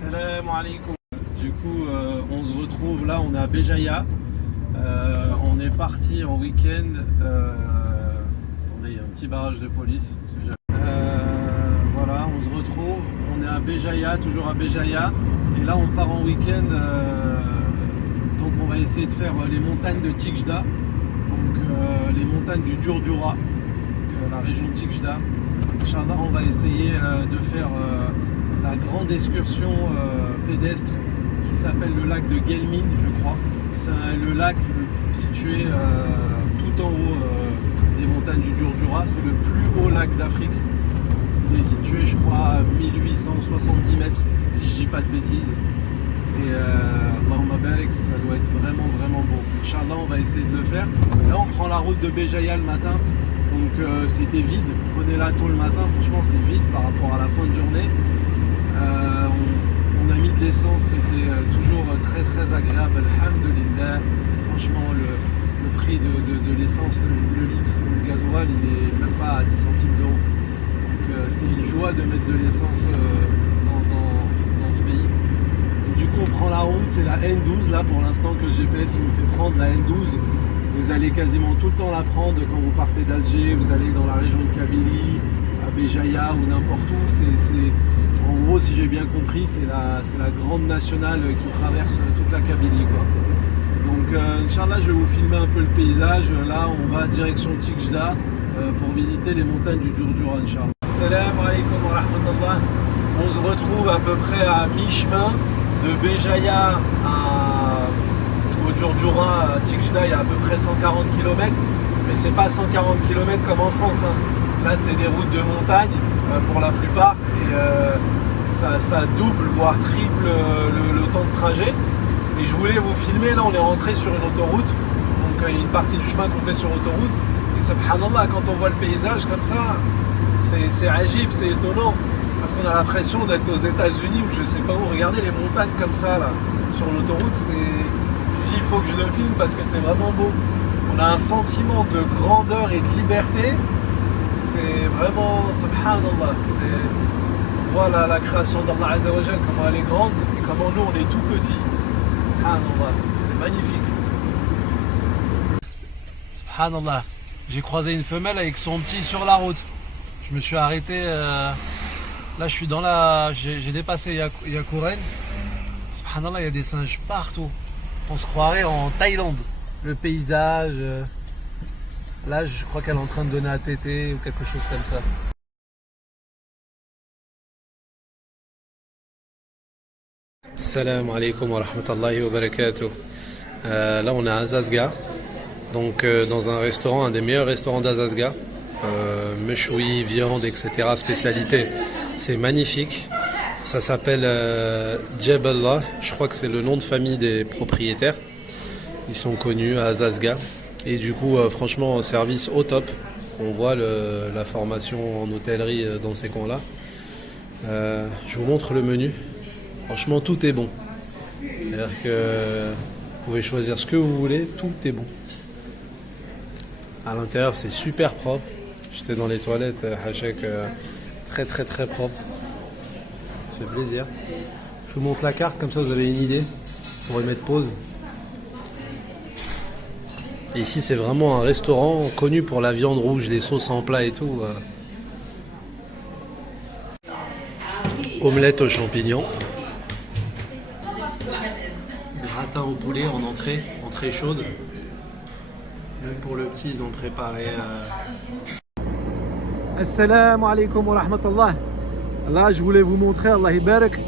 Salam alaikum. Du coup, on se retrouve là, on est à Béjaïa. On est parti en week-end. Attendez, il y a un petit barrage de police. Voilà, on se retrouve. On est à Béjaïa, toujours à Béjaïa. Et là, on part en week-end. Donc, on va essayer de faire les montagnes de Tijdá. Donc, les montagnes du Djurdjura, la région de Tijdá. Inch'Allah, on va essayer de faire la grande excursion pédestre qui s'appelle le lac de Guelmim, je crois. C'est le lac situé tout en haut des montagnes du Djurdjura. C'est le plus haut lac d'Afrique. Il est situé, je crois, à 1870 mètres, si je dis pas de bêtises. Et Allahumma barik, ça doit être vraiment vraiment beau. Inch'Allah, on va essayer de le faire. Là, on prend la route de Béjaïa le matin. Donc c'était vide. Prenez-la tôt le matin, franchement c'est vide par rapport à la fin de journée. On a mis de l'essence, c'était toujours très très agréable, alhamdulillah. Franchement le prix de l'essence, le litre, le gasoil, il est même pas à 10 centimes d'euros. Donc c'est une joie de mettre de l'essence dans ce pays. Et du coup on prend la route, c'est la N12 là pour l'instant que le GPS il nous fait prendre la N12. Vous allez quasiment tout le temps la prendre quand vous partez d'Alger, vous allez dans la région de Kabylie, à Béjaïa ou n'importe où. En gros, si j'ai bien compris, c'est la grande nationale qui traverse toute la Kabylie, quoi. Donc, Inch'Allah, je vais vous filmer un peu le paysage. Là, on va direction Tijdá pour visiter les montagnes du Djurdjura, Inch'Allah. Salam alaikum wa rahmatullah. On se retrouve à peu près à mi-chemin de Béjaïa au Djurdjura, à Tijdá, il y a à peu près 140 km. Mais c'est pas 140 km comme en France, hein. Là, c'est des routes de montagne pour la plupart. Et ça double, voire triple le temps de trajet. Et je voulais vous filmer, là on est rentré sur une autoroute. Donc il y a une partie du chemin qu'on fait sur autoroute. Et subhanallah, quand on voit le paysage comme ça, c'est agib, c'est étonnant. Parce qu'on a l'impression d'être aux États-Unis ou je sais pas où. Regardez les montagnes comme ça là, sur l'autoroute. Je dis il faut que je le filme parce que c'est vraiment beau. On a un sentiment de grandeur et de liberté. C'est vraiment subhanallah. On voit la création d'Allah Azza wa Jal, comment elle est grande et comment nous on est tout petits. Subhanallah, c'est magnifique. Subhanallah, j'ai croisé une femelle avec son petit sur la route. Je me suis arrêté. Là, je suis dans la. J'ai dépassé Yakuren. Subhanallah, il y a des singes partout. On se croirait en Thaïlande. Le paysage. Là, je crois qu'elle est en train de donner à téter ou quelque chose comme ça. Salam alaikum wa rahmatullahi wa barakatuh. Là, on est à Azazga. Donc, dans un restaurant, un des meilleurs restaurants d'Azazga. Mechoui, viande, etc. Spécialité. C'est magnifique. Ça s'appelle Jaballah. Je crois que c'est le nom de famille des propriétaires. Ils sont connus à Azazga. Et du coup, franchement, service au top. On voit la formation en hôtellerie dans ces coins-là. Je vous montre le menu. Franchement, tout est bon. C'est-à-dire que vous pouvez choisir ce que vous voulez, tout est bon. À l'intérieur, c'est super propre. J'étais dans les toilettes, Hachek, très très très propre. Ça fait plaisir. Je vous montre la carte, comme ça vous avez une idée. Vous pourrez mettre pause. Et ici, c'est vraiment un restaurant connu pour la viande rouge, les sauces en plat et tout. Omelette aux champignons. Gratin au poulet en entrée chaude. Même pour le petit, ils ont préparé Assalamu alaikum wa rahmatullah. Là, je voulais vous montrer, Allah Ibarak.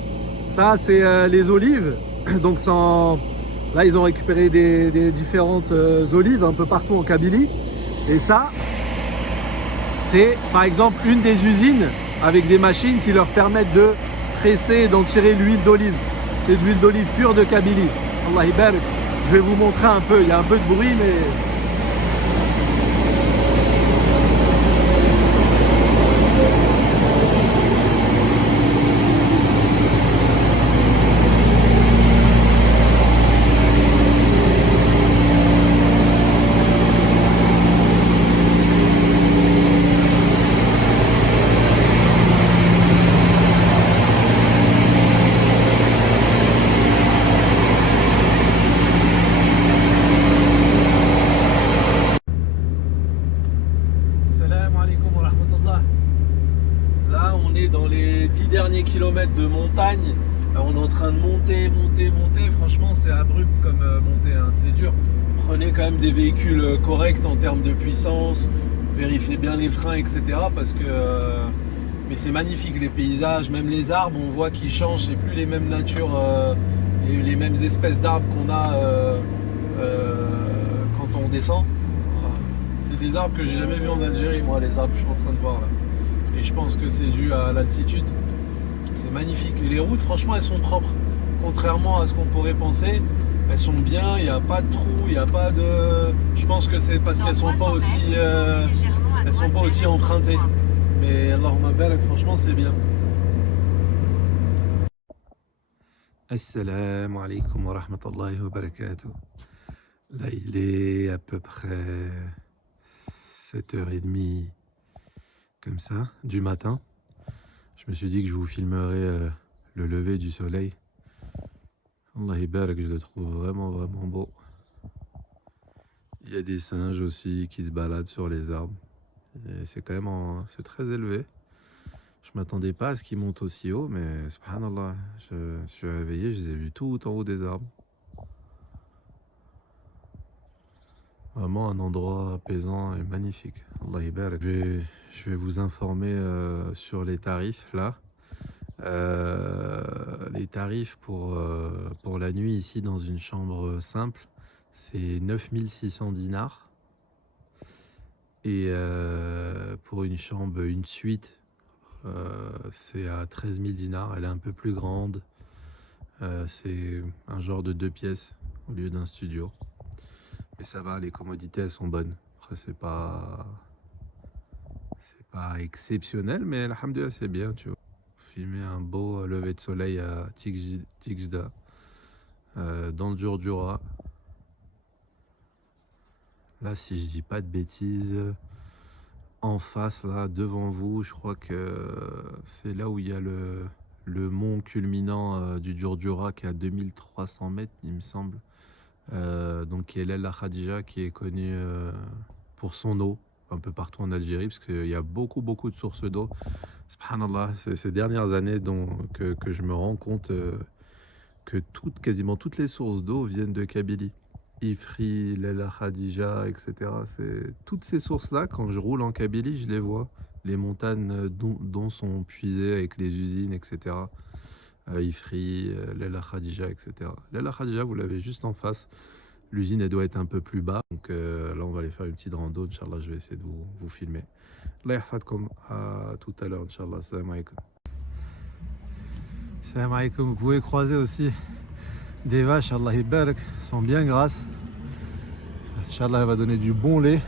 Ça, c'est les olives. Donc, là, ils ont récupéré des différentes olives un peu partout en Kabylie. Et ça, c'est par exemple une des usines avec des machines qui leur permettent de presser et d'en tirer l'huile d'olive. C'est de l'huile d'olive pure de Kabylie. Allah Ibarak. Je vais vous montrer un peu. Il y a un peu de bruit, mais... Là, on est dans les 10 derniers kilomètres de montagne. On est en train de monter. Franchement, c'est abrupt comme montée, hein. C'est dur. Prenez quand même des véhicules corrects en termes de puissance. Vérifiez bien les freins, etc. Parce que... mais c'est magnifique, les paysages. Même les arbres, on voit qu'ils changent. C'est plus les mêmes natures, les mêmes espèces d'arbres qu'on a quand on descend. C'est des arbres que j'ai jamais vus en Algérie, moi, les arbres que je suis en train de voir là. Et je pense que c'est dû à l'altitude. C'est magnifique. Et les routes, franchement, elles sont propres. Contrairement à ce qu'on pourrait penser, elles sont bien, il n'y a pas de trous, il n'y a pas de... Je pense que c'est parce qu'elles sont pas aussi empruntées. Mais Allahumma barak, franchement, c'est bien. Assalamu alaikum wa rahmatullahi wa barakatuh. Là, il est à peu près 7h30. Comme ça, du matin. Je me suis dit que je vous filmerais le lever du soleil. Allah Ibarak, je le trouve vraiment beau. Il y a des singes aussi qui se baladent sur les arbres. C'est quand même c'est très élevé. Je m'attendais pas à ce qu'ils montent aussi haut, mais subhanallah, je suis réveillé, je les ai vus tout en haut des arbres. Vraiment un endroit apaisant et magnifique. Allah Ibarak. Je vais vous informer sur les tarifs là. Les tarifs pour la nuit ici dans une chambre simple, c'est 9600 dinars. Et pour une chambre, une suite, c'est à 13 000 dinars. Elle est un peu plus grande. C'est un genre de 2 pièces au lieu d'un studio. Mais ça va, les commodités elles sont bonnes. Après c'est pas exceptionnel, mais alhamdoulilah c'est bien, tu vois. Filmer un beau lever de soleil à Tiqjda, dans le Djurdjura. Là, si je dis pas de bêtises, en face, là, devant vous, je crois que c'est là où il y a le mont culminant du Djurdjura qui est à 2300 mètres, il me semble. Donc qui est l'El Khadija, qui est connu pour son eau un peu partout en Algérie, parce qu'il y a beaucoup de sources d'eau. Subhanallah, c'est ces dernières années que je me rends compte que quasiment toutes les sources d'eau viennent de Kabylie. Ifri, l'El Khadija, etc. Toutes ces sources-là, quand je roule en Kabylie, je les vois. Les montagnes dont sont puisées avec les usines, etc. Ifri, l'El Khadija, etc. L'El Khadija, vous l'avez juste en face. L'usine, elle doit être un peu plus bas. Donc là, on va aller faire une petite rando. Inch'Allah, je vais essayer de vous filmer. Allah yahfadkoum, à tout à l'heure, Inch'Allah. Salam alaikum. Salam alaikum. Vous pouvez croiser aussi des vaches, Allah Ibarak, sont bien grasses. Inch'Allah, elle va donner du bon lait.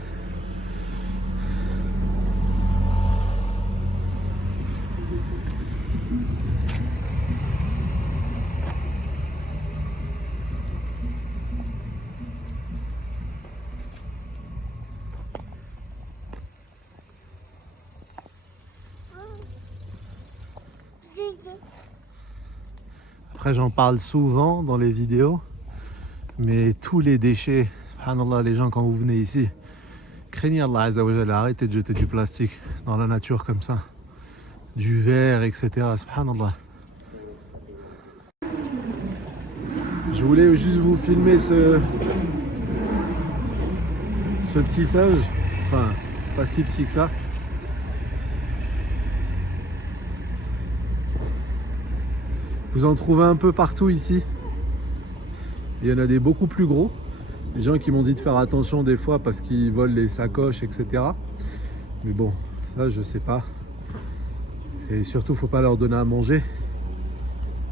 Après, j'en parle souvent dans les vidéos, mais tous les déchets, subhanallah, les gens, quand vous venez ici, craignez Allah Azza wa Jalla, arrêtez de jeter du plastique dans la nature comme ça, du verre, etc. Subhanallah. Je voulais juste vous filmer ce petit singe, enfin pas si petit que ça. Vous en trouvez un peu partout ici. Il y en a des beaucoup plus gros. Les gens qui m'ont dit de faire attention des fois parce qu'ils volent les sacoches, etc. Mais bon, ça je sais pas. Et surtout, faut pas leur donner à manger.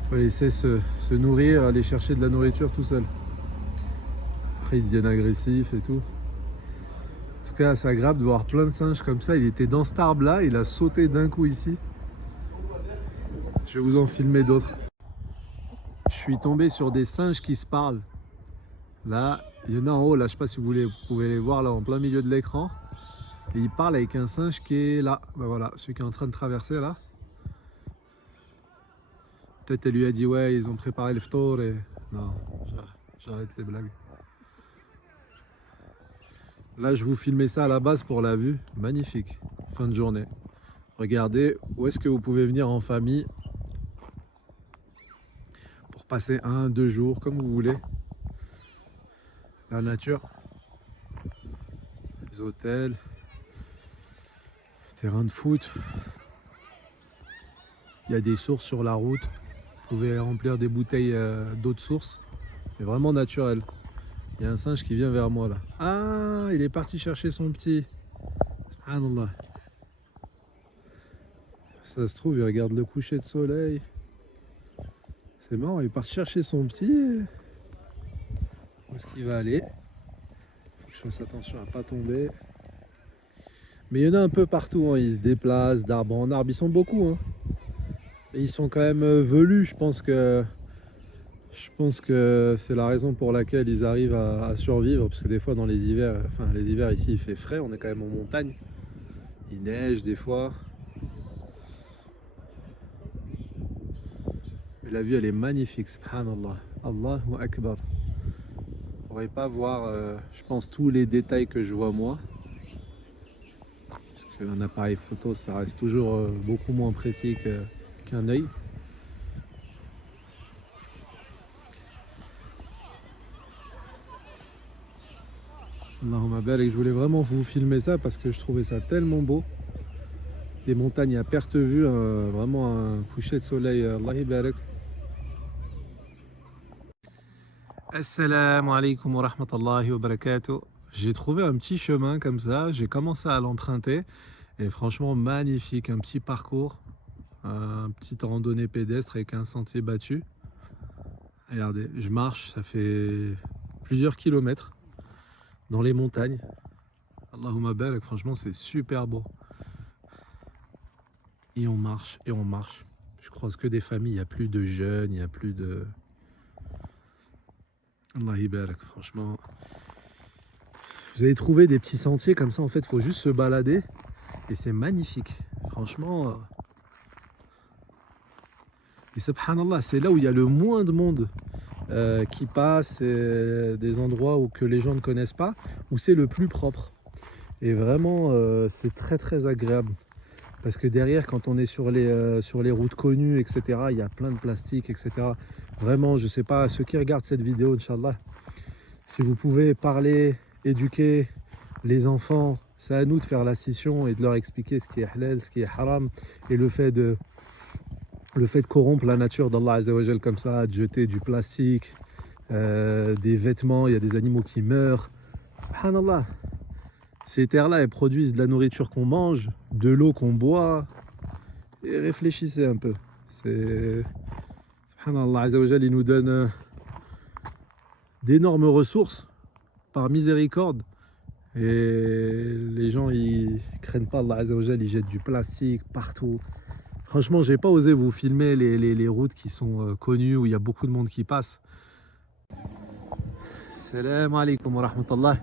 Faut les laisser se nourrir, aller chercher de la nourriture tout seul. Après, ils deviennent agressifs et tout. En tout cas, c'est agréable de voir plein de singes comme ça. Il était dans cet arbre là, il a sauté d'un coup ici. Je vais vous en filmer d'autres. Je suis tombé sur des singes qui se parlent. Là, il y en a en haut, là, je sais pas si vous pouvez les voir là en plein milieu de l'écran. Et il parle avec un singe qui est là. Ben voilà, celui qui est en train de traverser là. Peut-être elle lui a dit ouais, ils ont préparé le ftour et... Non, j'arrête les blagues. Là, je vous filmais ça à la base pour la vue. Magnifique. Fin de journée. Regardez où est-ce que vous pouvez venir en famille pour passer 1-2 jours comme vous voulez. La nature, les hôtels, terrain de foot. Il y a des sources sur la route. Vous pouvez remplir des bouteilles d'eau de source. C'est vraiment naturel. Il y a un singe qui vient vers moi là. Ah, il est parti chercher son petit. Subhanallah. Ça se trouve, il regarde le coucher de soleil. C'est marrant, il part chercher son petit. Où est-ce qu'il va aller? Faut que je fasse attention à ne pas tomber. Mais il y en a un peu partout, hein. Ils se déplacent d'arbre en arbre. Ils sont beaucoup, hein. Et ils sont quand même velus. Je pense que c'est la raison pour laquelle ils arrivent à survivre. Parce que des fois, dans les hivers, enfin les hivers ici, il fait frais. On est quand même en montagne. Il neige des fois. Mais la vue, elle est magnifique. Subhanallah. Allahu Akbar. On ne pourrait pas voir, je pense, tous les détails que je vois moi. Parce qu'un appareil photo, ça reste toujours beaucoup moins précis qu'un œil. Allahumma barik, je voulais vraiment vous filmer ça parce que je trouvais ça tellement beau. Des montagnes à perte de vue, vraiment un coucher de soleil. Allah barik. Assalamu alaikum wa rahmatullahi wa barakatuh. J'ai trouvé un petit chemin comme ça, j'ai commencé à l'emprunter et franchement magnifique, un petit parcours, un petit randonnée pédestre avec un sentier battu. Regardez, je marche, ça fait plusieurs kilomètres dans les montagnes. Allahumma barak, franchement c'est super beau. Et on marche et on marche. Je croise que des familles, il n'y a plus de jeunes, il n'y a plus de... Allah barak, franchement. Vous allez trouver des petits sentiers comme ça, en fait, il faut juste se balader. Et c'est magnifique. Franchement. Et subhanallah, c'est là où il y a le moins de monde qui passe, des endroits où que les gens ne connaissent pas, où c'est le plus propre. Et vraiment, c'est très très agréable. Parce que derrière, quand on est sur les routes connues, etc., il y a plein de plastique, etc. Vraiment, je sais pas, ceux qui regardent cette vidéo, Inch'Allah, si vous pouvez parler, éduquer les enfants, c'est à nous de faire la scission et de leur expliquer ce qui est halal, ce qui est haram, et le fait de corrompre la nature d'Allah Azza wa Jal comme ça, de jeter du plastique, des vêtements, il y a des animaux qui meurent. Subhanallah. Ces terres-là, elles produisent de la nourriture qu'on mange, de l'eau qu'on boit. Et réfléchissez un peu. Subhanallah Azza wa Jal, il nous donne d'énormes ressources par miséricorde. Et les gens, ils craignent pas Allah Azza wa Jal, ils jettent du plastique partout. Franchement, j'ai pas osé vous filmer les routes qui sont connues, où il y a beaucoup de monde qui passe. Salam alaikum wa rahmatullah.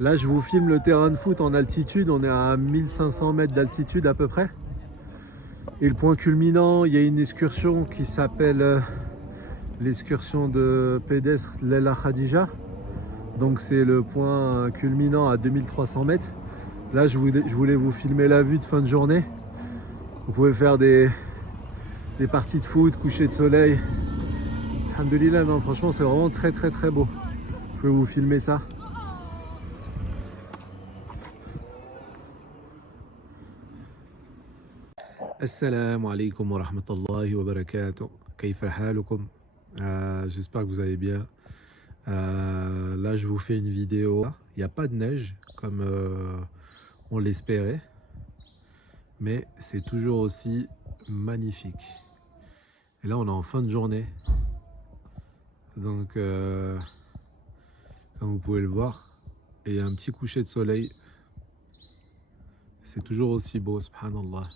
Là, je vous filme le terrain de foot en altitude. On est à 1500 mètres d'altitude à peu près. Et le point culminant, il y a une excursion qui s'appelle l'excursion de pédestre Lela Khadija. Donc c'est le point culminant à 2300 mètres. Là, je voulais vous filmer la vue de fin de journée. Vous pouvez faire des parties de foot, coucher de soleil. Alhamdulillah, non, franchement, c'est vraiment très très très beau. Je vais vous filmer ça. Assalamu alaikum wa rahmatullahi wa barakatuh. كيف حالكم. J'espère que vous allez bien. Là, je vous fais une vidéo. Il n'y a pas de neige comme on l'espérait, mais c'est toujours aussi magnifique. Et là, on est en fin de journée. Donc, comme vous pouvez le voir, et il y a un petit coucher de soleil. C'est toujours aussi beau, subhanallah.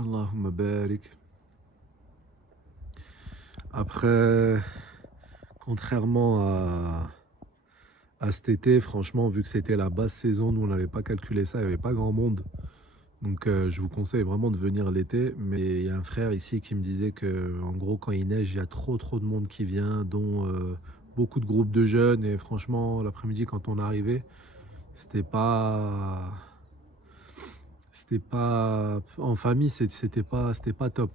Allahumma barik. Après, contrairement à cet été, franchement, vu que c'était la basse saison, nous on n'avait pas calculé ça, il n'y avait pas grand monde. Donc je vous conseille vraiment de venir l'été. Mais il y a un frère ici qui me disait que en gros quand il neige, il y a trop de monde qui vient, dont beaucoup de groupes de jeunes. Et franchement, l'après-midi quand on est arrivé, c'était pas en famille, c'était pas top.